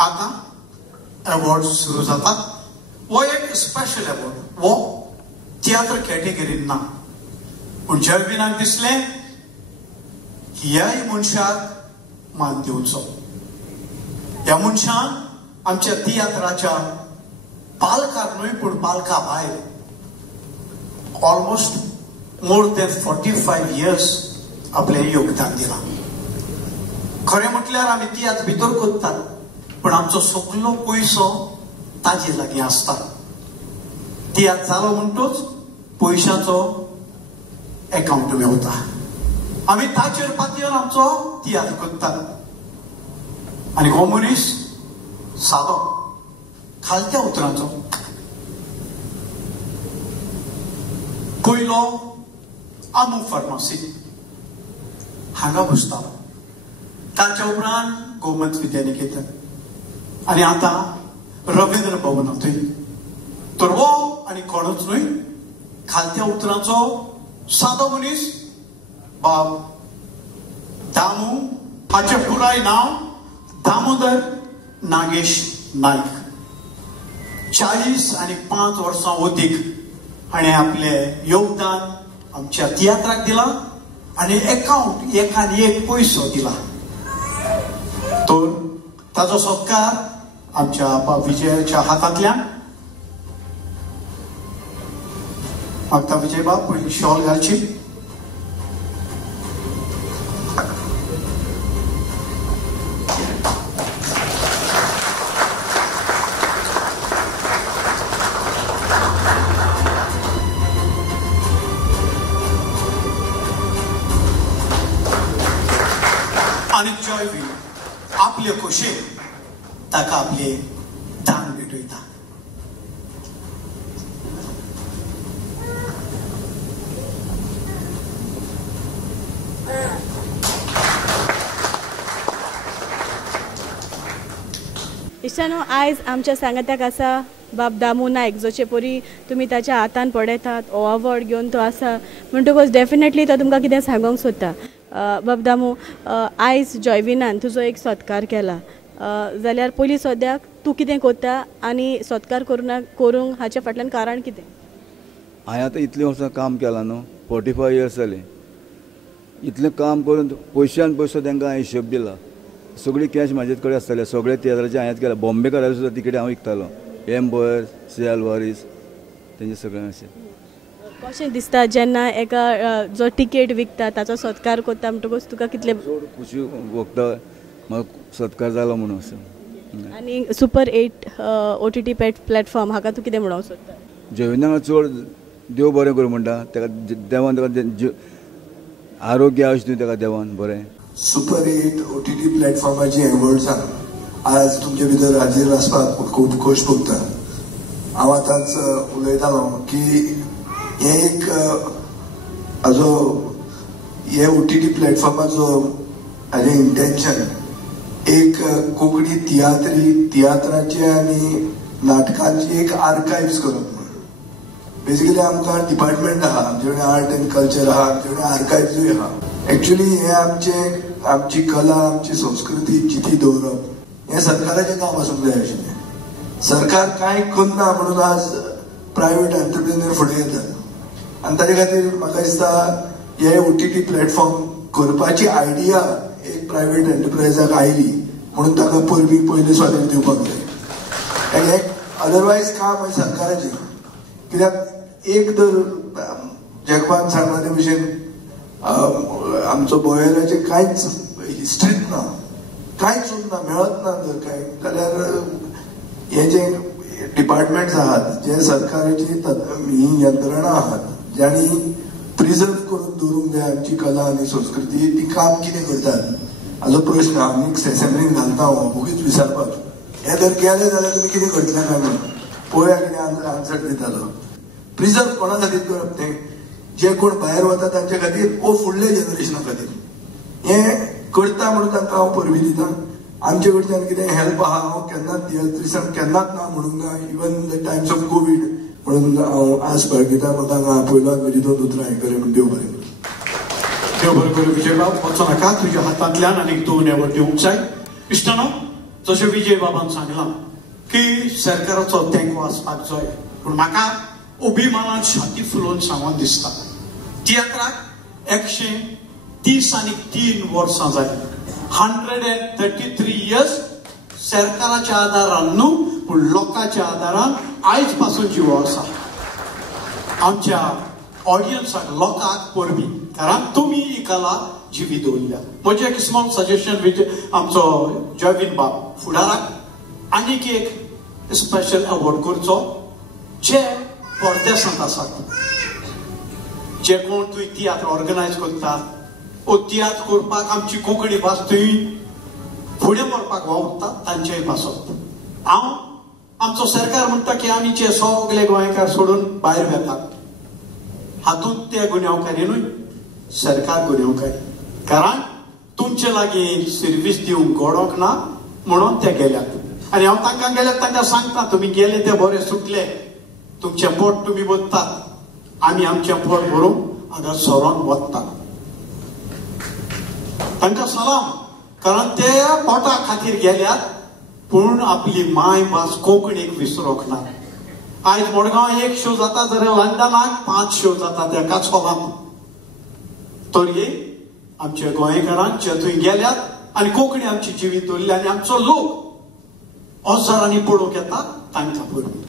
आता अवॉर्ड सुरू जातात. वो एक स्पेशल अवॉर्ड वो तियात्र कॅटेगरीन ना, पूण जयविनाक दिसलें की ह्याय मनशाक मान दिवचो. ह्या मनशान आमच्या तियात्राच्या पालकार न्हय पूण पालका भायर ऑलमोस्ट मोर देन 45 years आपलें योगदान दिलां. खरें म्हटल्यार आमी तियात्र भितर करतात पण आमचो सगळो पयसो ताजे लागीं आसता. तियात्र जालो म्हणटूच पयशांचो अकाउंट मेवता. आमी ताचेर पातयेवन आमचो तियात्र करतात. आनी हो मनीस सादो खालत्या उतरांचो. पयलो आमू फार्मासी हांगा बसतालो. ताच्या उपरांत गोमंत विद्यानिकेतन आनी आतां रवींद्र भवनांतूय. तर वो आनी कोणूच न्हय, खालत्या उतरांचो सादो मनीस बाब दामू. हाचें पुराय नांव दामोदर नागेश नायक. 45 वर्सां ओदीक हाणें आपलें योगदान आमच्या तियात्राक दिलां आनी अकाउंट एकान एक पयसो दिला. तर ताजो सत्कार आमच्या बाब विजयाच्या हातांतल्यान. मागता विजय बाब पयलीं शॉल घालची. आनी जयवीर आपले खोशेन ताका आपले दान भेटयता. इश्टानो, आयज आमच्या सांगात्याक आसा बाब दामू नायक, जोचे परी तुमी ताच्या हातान पडयतात. हो अवॉर्ड घेवन तो आसा म्हणटकूच डेफिनेटली तो तुमकां कितें सांगूंक सोदता. बाब दामू, आयज जॉयविनान तुजो एक सत्कार केला, जाल्यार पयलीं सद्याक तूं कितें कोत्ता आनी सत्कार करूंक हाच्या फाटल्यान कारण कितें? हांवें आतां इतलीं वर्सां काम केलां न्हू, 45 years जालीं. इतलें काम करून पयशान पयसो तांकां हांवें हिशोब दिला. सगळी कॅश म्हाजे कडेन आसताले. सगळे तियात्राचे हांवेंच केला. बॉम्बेकाराचे सुद्दां तिकेट हांव विकतालो. एम बोयर, सी आल्वारीस, तेंचे सगळें अशें. कशें दिसता जेन्ना एका जो टिकेट विकता ताचो सत्कार करता म्हणटकूच तुका कितलें खुशी भोगता म्हाका सत्कार जालो म्हणून असो. आनी सुपर 8 OTT प्लॅटफॉर्म हाका तूं कितें म्हणूंक सोदता? जयविनाक चड देव बरें करूं म्हणटा. ताका देवान ताका आरोग्य आयुश्य दिवं ताका देवान बरें. सुपर 8 OTT प्लॅटफॉर्माची अवॉर्ड्सां आज तुमचे भितर हाजीर आसपाक खूब खोश भोगता. हांव आतांच उलयतालो की हे एक हाजो हे OTT प्लॅटफॉर्माचो हाजें इंटेन्शन एक कोंकणी तियात्राचे आनी नाटकांची एक आर्कायव्स करप म्हणून. बेसिकली आमकां डिपार्टमेंट आहा, आमचे कडेन आर्ट एंड कल्चर आहा, आमचे कडेन आर्कायव्सूय आहा. एक्चुअली हे आमची कला, आमची संस्कृती जिती दवरप हें सरकाराचें काम आसूंक जाय आशिल्लें. सरकार कांय करना म्हणून आज प्रायवेट एंटरप्रिन्युअर फुडें येतात आनी ताचे खातीर म्हाका दिसता हे OTT प्लॅटफॉर्म करपाची आयडिया एक प्रायवेट एंटरप्रायजाक आयली म्हणून ताका पयलीं स्वातंत्र्य दिवपाक जाय. आनी हें अदरवायज काम सरकाराचें. कित्याक एक तर जगपान सांगला ते भशेन आमचो बोयराचें कांयच हिस्ट्रीच ना, कांयच उरना, मेळत ना. जर कांय जाल्यार हे जे डिपार्टमेंट्स आहात, जे सरकाराची ही यंत्रणा आहात ज्यांनी प्रिजर्व करून दवरूंक जाय आमची कला आनी संस्कृती, ती काम कितें करतात हाजो प्रश्न आमी असेंब्लीन घालता. हांव उगीच विचारपाक हे जर केलें जाल्यार तुमी कितें करतले काय म्हणून पळोवया कितें आन्सर दितालो. प्रिजर्व कोणा खातीर करप तें जे कोण भायर वता तांचे खातीर वो फुडले जनरेशना खातीर हें करता म्हणून तांकां हांव परबी दिता. आमचे कडच्यान कितें हेल्प आहा हांव केन्नाच तियात्रिसांक केन्नाच ना म्हणूंक ना. Even the Times of Covid म्हणून हांव आज बाळगिता. म्हाका पयलो म्हजी 2 उतरां हें करे म्हणून देव बरें करूं. देव बरें करूं. विजय बाब वचो नाका, तुज्या हातांतल्यान आनीक 2 अवॉर्ड दिवंक जाय. इश्टानो, जशें विजय बाबान सांगलां की सरकाराचो तेंको आसपाक जाय, पूण म्हाका अभिमानान छाती फुलोवन सांगून दिसता तियात्राक 133 वर्सां जाली. 133 years सरकाराच्या आदारान न्हू पूण लोकांच्या आदारान आयज पासून जिवो आसा. आमच्या ऑडियन्साक लोकांक परबी, कारण तुमी ही कला जिवी दवरल्या. म्हजें एक स्मॉल सजेशन आमचो जॉयवीन बाब फुडाराक आनीक एक स्पेशल अवॉर्ड करचो जे परदेसांत आसात, जे कोण थंय तियात्र ऑर्गनायज करतात ओ तियात्र करपाक आमची कोंकणी भास थंय फुडें व्हरपाक वावुरतात तांचेय पासत. हांव आमचो सरकार म्हणटा की आमीचे सगळे गोंयकार सोडून भायर वेतात. हातूंत ते गुन्यांवकारी न्हय, सरकार गुन्यांवकारी, कारण तुमचे लागीं सर्वीस दिवंक गोडोंक ना म्हणून ते गेल्यात. आनी हांव तांकां गेल्यात तांकां सांगता तुमी गेले ते बरे सुटले, तुमचें पोट तुमी भरतात, आमी आमचें पोट भरूंक हांगा सोरोन वतात. तांकां सलाम, कारण ते पोटा खातीर गेल्यात पूण आपली माय भास कोंकणीक विसरूंक ना. आयज मडगांव एक शो जाता जाल्यार लंडनाक 5 शो जाता त्या चोलांत. तरी आमच्या गोंयकारांक जे थंय गेल्यात आनी कोंकणी आमची जिवीत दवरली आनी आमचो लोक अजारांनी पळोवंक येता तांकां परबी.